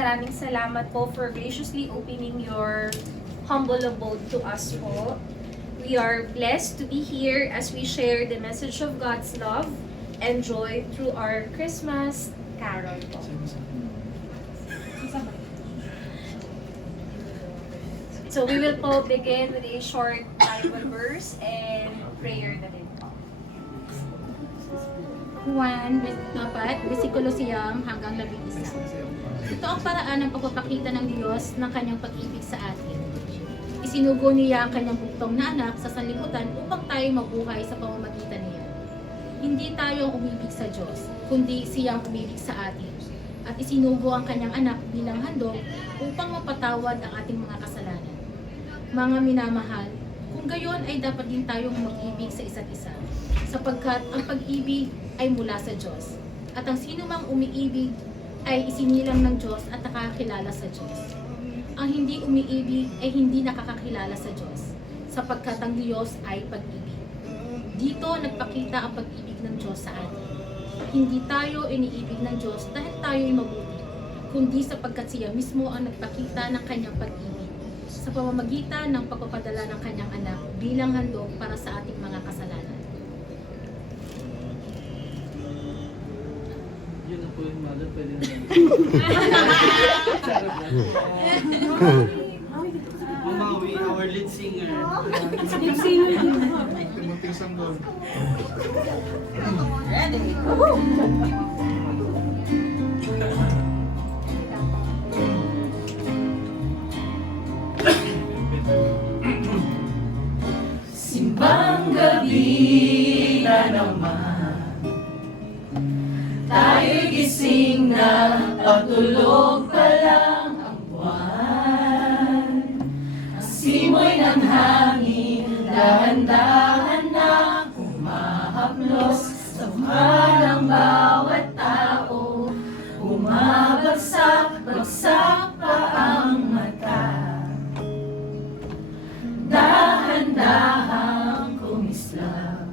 Maraming salamat po for graciously opening your humble abode to us po. We are blessed to be here as we share the message of God's love and joy through our Christmas carol po. So we will po begin with a short Bible verse and prayer na din po. Juan 4, bersikulo 9 hanggang 11. Ito ang paraan ng pagpapakita ng Diyos ng kanyang pag-ibig sa atin. Isinugo niya ang kanyang bugtong na anak sa sanlibutan upang tayo mabuhay sa pamamagitan niya. Hindi tayo ang umibig sa Diyos, kundi siya ang umibig sa atin. At isinugo ang kanyang anak bilang handog upang mapatawad ang ating mga kasalanan. Mga minamahal, kung gayon ay dapat din tayong mag-ibig sa isa't isa, sapagkat ang pag-ibig ay mula sa Diyos. At ang sino mang umiibig ay isinilang ng Diyos at nakakakilala sa Diyos. Ang hindi umiibig ay hindi nakakakilala sa Diyos, sapagkat ang Diyos ay pag-ibig. Dito nagpakita ang pag-ibig ng Diyos sa atin. Hindi tayo iniibig ng Diyos dahil tayo ay mabuti, kundi sapagkat siya mismo ang nagpakita ng kanyang pag-ibig sa pamamagitan ng pagpapadala ng kanyang anak bilang handog para sa ating mga kasalanan. Yun na po yung mother, pwede na lang. Umawi, our lead singer. Lead singer yun. Ready? Simbang gabi na naman, tayo'y gising na, patulog pa lang ang buwan. Ang simoy ng hangin, dahan-dahan na humahaplos sa mukha ng bawat tao. Bumabagsak pa ang mata, dahan-dahan kumislap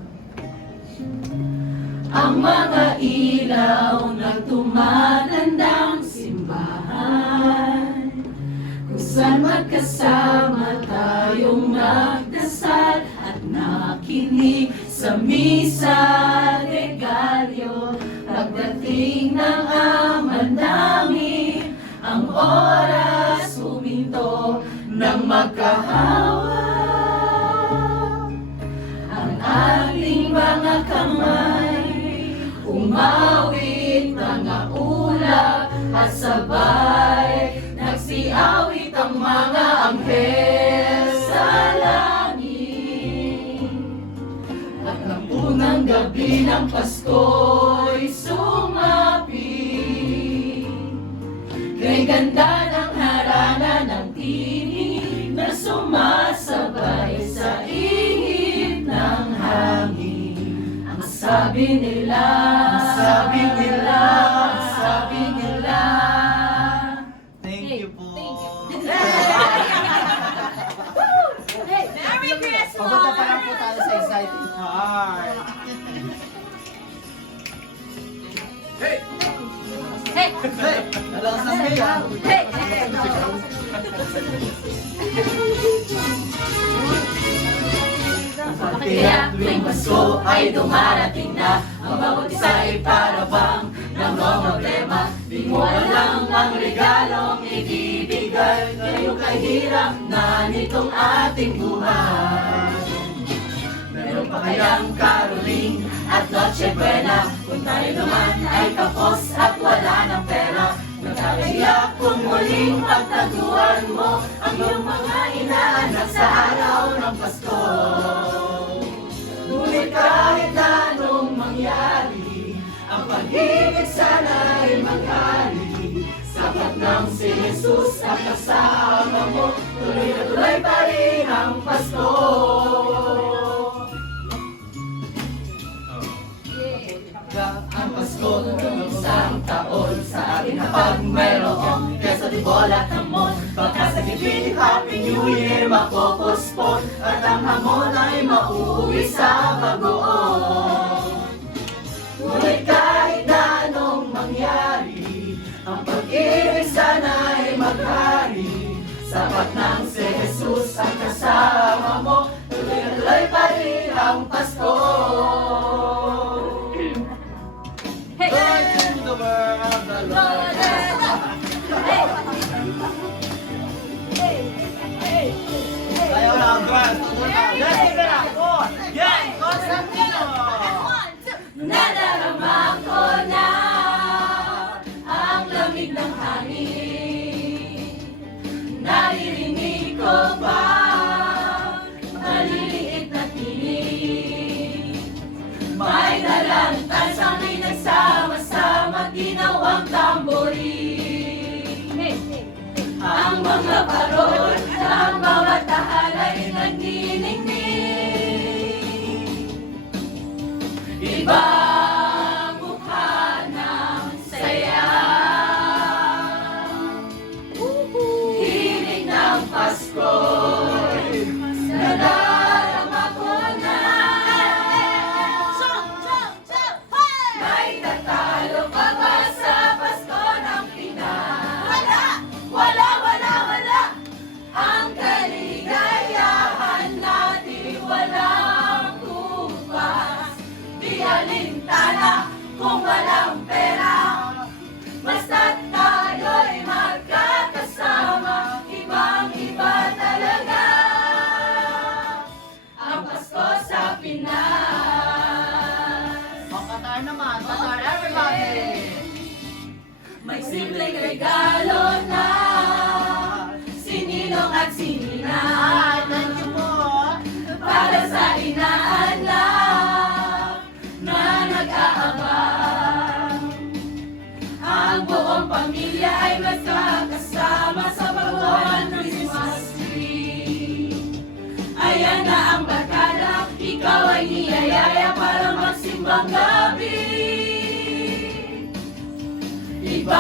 ang mga ilaw na tumatandang simbahan, kung saan magkasama tayong nagdasal at nakinig sa misa de Gallo. Pagdating ng amandami, ang oras huminto ng magkahawa. Ang ating mga kamay umawit mga ulap at sabay nagsiawit ang mga anghel sa langit. At ang unang gabi ng Pasko'y sumapi, kay ganda ng harana ng tinig na sumasabay sa ihip ng hangin. Ang sabi nila, sabi nila, sabi nila. Thank you po. Merry Christmas! Papunta pa lang po tayo sa exciting heart. Hey! Hey! Hey! Nalakas ng kaya. Hey! Kaya tuwing Pasko ay dumarating na, ang bawat isa ay para bang namomroblema. Di mo alam ang regalong ibibigay ngayong kahirap na nitong ating buhay. Meron pa kayang caroling at Noche Buena, kung tayo naman ay kapos at wala ng pera. Nagkakahiya kung muling pagtaguan mo ang iyong mga inaanak sa araw ng Pasko. Ngunit kahit anong mangyari, ang pag-ibig sana'y maghari. Sapat ng si Jesus at kasama mo, tuloy na tuloy pa rin ang Pasko. Ang Pasko ng isang taon sa atin kapag mayroong kesa di bola at hamon. Baka sa gilid Happy New Year mapopospon at ang hamon ay mauuwi sa bagoong. Ngunit kahit na anong mangyari, ang pag-ibig sana Sapat nang si Jesus ang kasama mo, tuloy-tuloy pa rin ang Pasko. Hey! Joy to the world, the Lord has Ayaw na ang brand. Yes, Rivera. Yes, Constantino. Nadarama ko na ang lamig ng hangin. Naririnig ko pa maliliit na tinig. May dalang tansang may nagsama-sama ginawang tamborin. Ang mga parol ng bawat tahalay nagniningning. Ibang mukha ng saya. Hilig ng Pasko, nadarama ko na. May tatalo pa ba sa Pasko ng Pinas? Wala! Ang kaligayahan natin walang kupas. Di alintana kung walang pera. Basta't tayo'y magkakasama. Ibang-iba talaga ang Pasko sa Pinas. O, Qatar naman. Qatar, everybody. May simpleng regalo na sininong at sinina. Ay, thank you po. Para sa inaanak na nag-aabang. Ang buong pamilya ay magkakasama sa pagbuhan ng Christmas tree. Ayan na ang barkada, ikaw ay niyayaya para magsimbang gabi. Iba